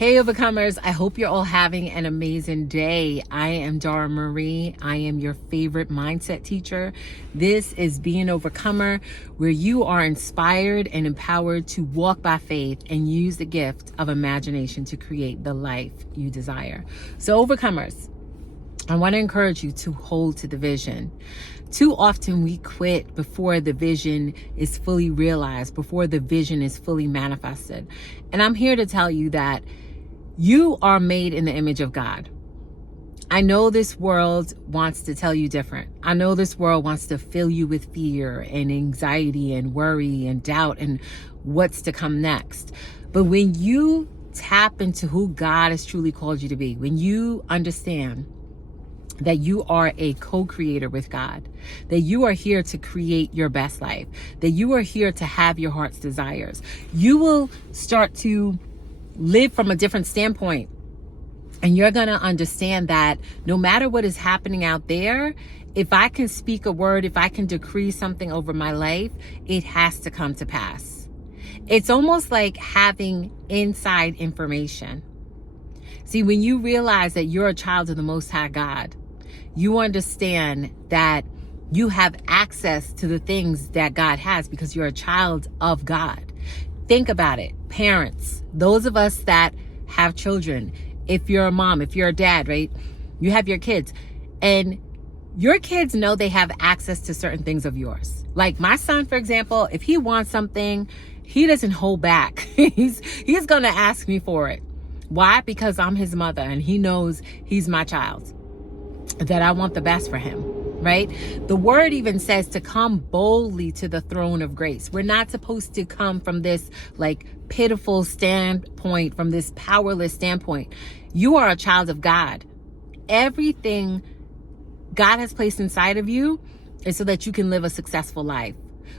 Hey, overcomers. I hope you're all having an amazing day. I am Dara Marie. I am your favorite mindset teacher. This is Being Overcomer, where you are inspired and empowered to walk by faith and use the gift of imagination to create the life you desire. So, overcomers, I want to encourage you to hold to the vision. Too often we quit before the vision is fully realized, before the vision is fully manifested. And I'm here to tell you that you are made in the image of God. I know this world wants to tell you different. I know this world wants to fill you with fear and anxiety and worry and doubt and what's to come next. But when you tap into who God has truly called you to be, when you understand that you are a co-creator with God, that you are here to create your best life, that you are here to have your heart's desires, you will start to live from a different standpoint. And you're going to understand that no matter what is happening out there, if I can speak a word, if I can decree something over my life, it has to come to pass. It's almost like having inside information. See, when you realize that you're a child of the Most High God, you understand that you have access to the things that God has because you're a child of God. Think about it. Parents, those of us that have children, if you're a mom, if you're a dad, right? You have your kids and your kids know they have access to certain things of yours. Like my son, for example, if he wants something, he doesn't hold back. He's going to ask me for it. Why? Because I'm his mother and he knows he's my child, that I want the best for him. Right? The word even says to come boldly to the throne of grace. We're not supposed to come from this like pitiful standpoint, from this powerless standpoint. You are a child of God. Everything God has placed inside of you is so that you can live a successful life.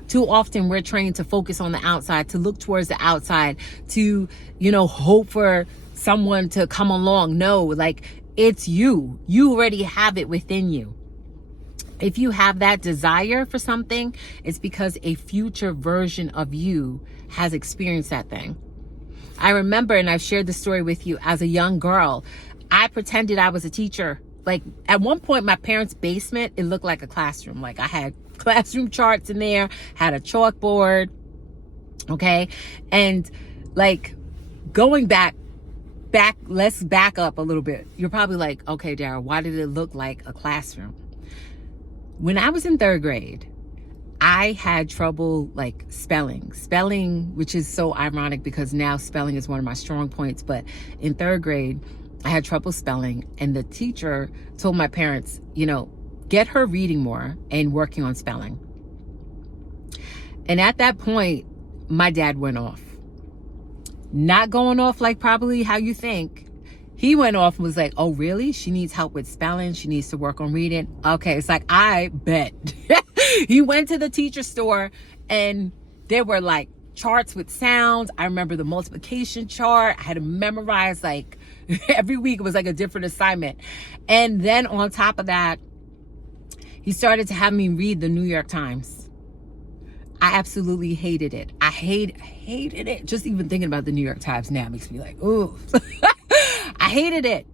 Too often we're trained to focus on the outside, to look towards the outside, to, hope for someone to come along. No, like it's you. You already have it within you. If you have that desire for something, it's because a future version of you has experienced that thing. I remember, and I've shared the story with you, as a young girl, I pretended I was a teacher. Like at one point, my parents' basement, it looked like a classroom. Like I had classroom charts in there, had a chalkboard, okay? And like going back, let's back up a little bit. You're probably like, okay, Dara, why did it look like a classroom? When I was in third grade, I had trouble like spelling, which is so ironic because now spelling is one of my strong points. But in third grade, I had trouble spelling. And the teacher told my parents, get her reading more and working on spelling. And at that point, my dad went off. Not going off like probably how you think. He went off and was like, oh, really? She needs help with spelling. She needs to work on reading. Okay, it's like, I bet. He went to the teacher store and there were like charts with sounds. I remember the multiplication chart. I had to memorize like every week. It was like a different assignment. And then on top of that, he started to have me read the New York Times. I absolutely hated it. I hated it. Just even thinking about the New York Times now makes me like, ooh. I hated it.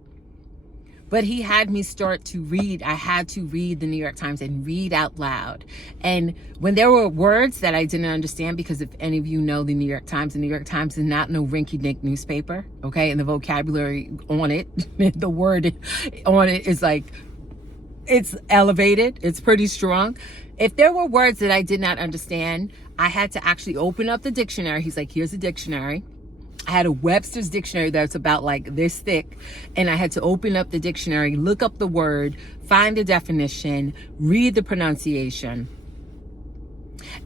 But he had me start to read. I had to read the New York Times and read out loud. And when there were words that I didn't understand, because if any of you know the New York Times is not no rinky-dink newspaper, okay? And the vocabulary on it, the word on it is like, it's elevated. It's pretty strong. If there were words that I did not understand, I had to actually open up the dictionary. He's like, here's a dictionary. I had a Webster's dictionary that's about like this thick, and I had to open up the dictionary, look up the word, find the definition, read the pronunciation.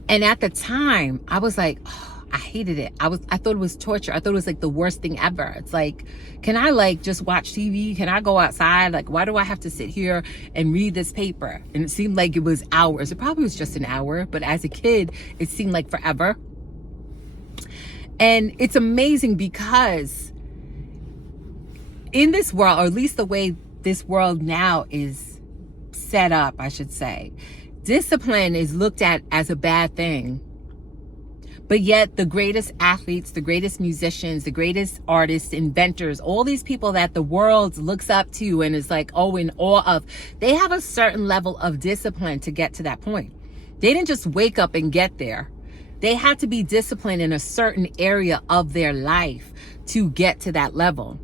And at the time, I was like, oh, I hated it. I thought it was torture. I thought it was like the worst thing ever. It's like, can I like just watch TV? Can I go outside? Like, why do I have to sit here and read this paper? And it seemed like it was hours. It probably was just an hour, but as a kid, it seemed like forever. And it's amazing because in this world, or at least the way this world now is set up, I should say, discipline is looked at as a bad thing. But yet the greatest athletes, the greatest musicians, the greatest artists, inventors, all these people that the world looks up to and is like, oh, in awe of, they have a certain level of discipline to get to that point. They didn't just wake up and get there. They had to be disciplined in a certain area of their life to get to that level.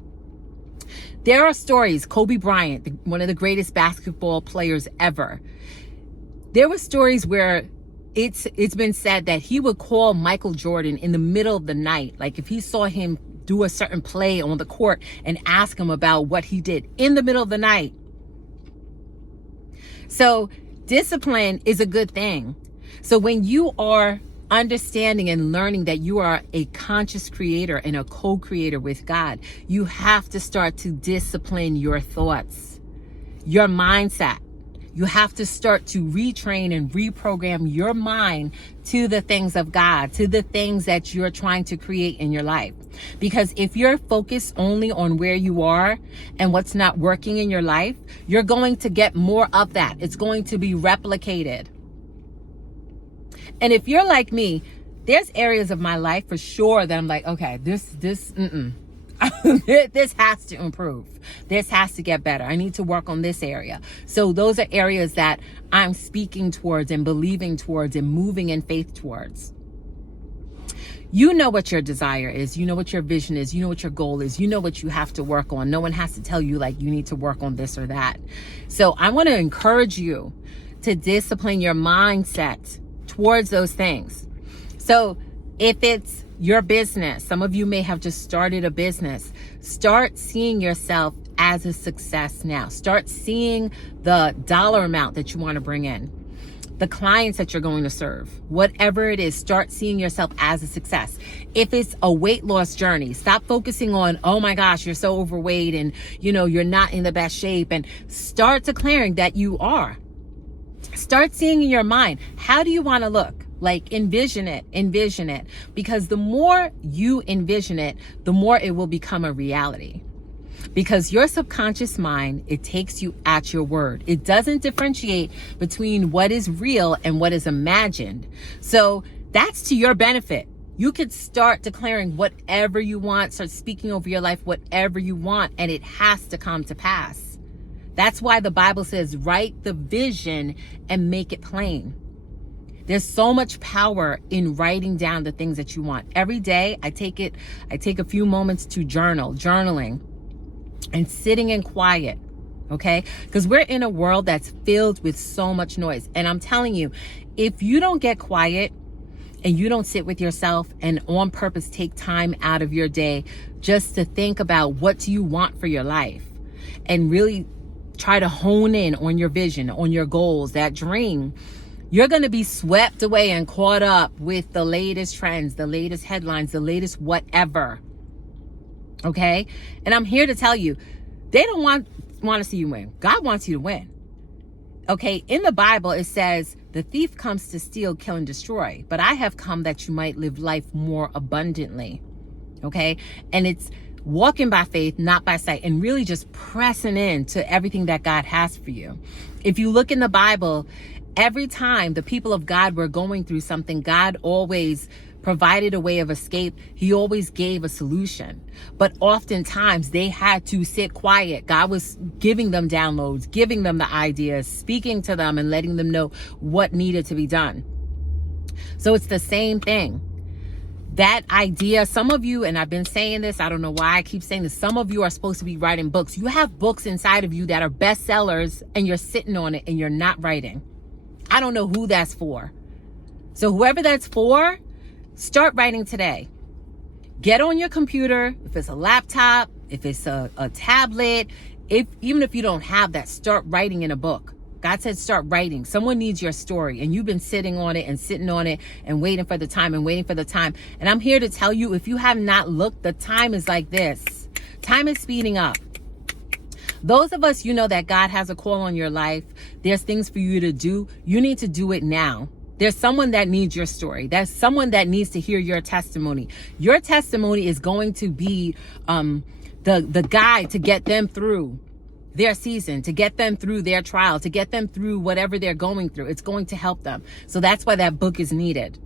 There are stories, Kobe Bryant, one of the greatest basketball players ever. There were stories where it's been said that he would call Michael Jordan in the middle of the night, like if he saw him do a certain play on the court, and ask him about what he did in the middle of the night. So discipline is a good thing. So when you are understanding and learning that you are a conscious creator and a co-creator with God, you have to start to discipline your thoughts, your mindset. You have to start to retrain and reprogram your mind to the things of God, to the things that you're trying to create in your life. Because if you're focused only on where you are and what's not working in your life, you're going to get more of that. It's going to be replicated. And if you're like me, there's areas of my life for sure that I'm like, okay, this has to improve. This has to get better. I need to work on this area. So those are areas that I'm speaking towards and believing towards and moving in faith towards. You know what your desire is. You know what your vision is. You know what your goal is. You know what you have to work on. No one has to tell you like you need to work on this or that. So I want to encourage you to discipline your mindset towards those things. So if it's your business, some of you may have just started a business. Start seeing yourself as a success now. Start seeing the dollar amount that you want to bring in, the clients that you're going to serve, whatever it is, start seeing yourself as a success. If it's a weight loss journey, stop focusing on, oh my gosh, you're so overweight and you're not in the best shape, and start declaring that you are. Start seeing in your mind, how do you want to look? Like envision it, because the more you envision it, the more it will become a reality. Because your subconscious mind, it takes you at your word. It doesn't differentiate between what is real and what is imagined. So that's to your benefit. You could start declaring whatever you want, start speaking over your life, whatever you want, and it has to come to pass. That's why the Bible says, write the vision and make it plain. There's so much power in writing down the things that you want. Every day I take a few moments to journaling and sitting in quiet. Okay? Because we're in a world that's filled with so much noise. And I'm telling you, if you don't get quiet and you don't sit with yourself and on purpose take time out of your day just to think about what do you want for your life and really try to hone in on your vision, on your goals, that dream, you're going to be swept away and caught up with the latest trends, the latest headlines, the latest whatever. Okay? And I'm here to tell you, they don't want to see you win. God wants you to win. Okay? In the Bible, it says, the thief comes to steal, kill, and destroy. But I have come that you might live life more abundantly. Okay? And it's walking by faith, not by sight, and really just pressing in to everything that God has for you. If you look in the Bible, every time the people of God were going through something, God always provided a way of escape. He always gave a solution. But oftentimes they had to sit quiet. God was giving them downloads, giving them the ideas, speaking to them and letting them know what needed to be done. So it's the same thing. That idea, some of you, and I've been saying this, I don't know why I keep saying this, some of you are supposed to be writing books. You have books inside of you that are bestsellers and you're sitting on it and you're not writing. I don't know who that's for. So whoever that's for, start writing today. Get on your computer, if it's a laptop, if it's a tablet, even if you don't have that, start writing in a book. God said start writing. Someone needs your story and you've been sitting on it and sitting on it and waiting for the time and waiting for the time. And I'm here to tell you, if you have not looked, the time is like this. Time is speeding up. Those of us, that God has a call on your life. There's things for you to do. You need to do it now. There's someone that needs your story. There's someone that needs to hear your testimony. Your testimony is going to be the guide to get them through their season, to get them through their trial, to get them through whatever they're going through. It's going to help them. So that's why that book is needed.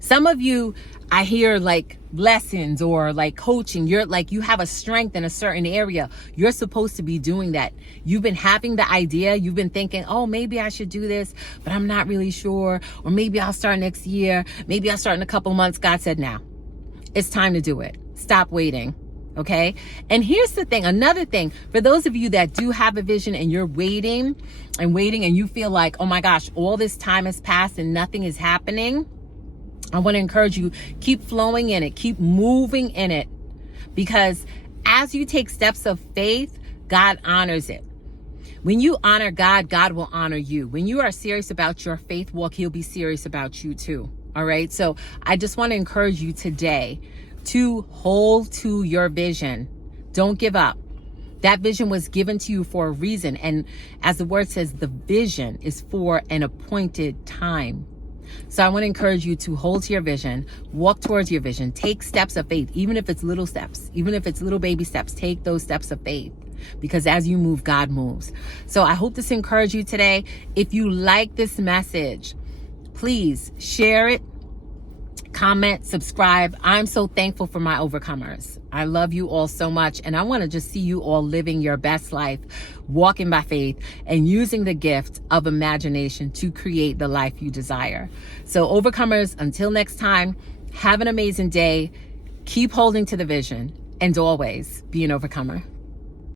Some of you, I hear like lessons or like coaching. You're like, you have a strength in a certain area. You're supposed to be doing that. You've been having the idea. You've been thinking, oh, maybe I should do this, but I'm not really sure. Or maybe I'll start next year. Maybe I'll start in a couple months. God said, now it's time to do it. Stop waiting. Okay. And here's the thing. Another thing, for those of you that do have a vision and you're waiting and you feel like, oh my gosh, all this time has passed and nothing is happening. I want to encourage you, keep flowing in it, keep moving in it, because as you take steps of faith, God honors it. When you honor God, God will honor you. When you are serious about your faith walk, He'll be serious about you too. All right. So I just want to encourage you today to hold to your vision. Don't give up. That vision was given to you for a reason. And as the word says, the vision is for an appointed time. So I want to encourage you to hold to your vision, walk towards your vision, take steps of faith, even if it's little steps, even if it's little baby steps, take those steps of faith, because as you move, God moves. So I hope this encouraged you today. If you like this message, please share it, comment, subscribe. I'm so thankful for my overcomers. I love you all so much. And I want to just see you all living your best life, walking by faith and using the gift of imagination to create the life you desire. So overcomers, until next time, have an amazing day. Keep holding to the vision and always be an overcomer.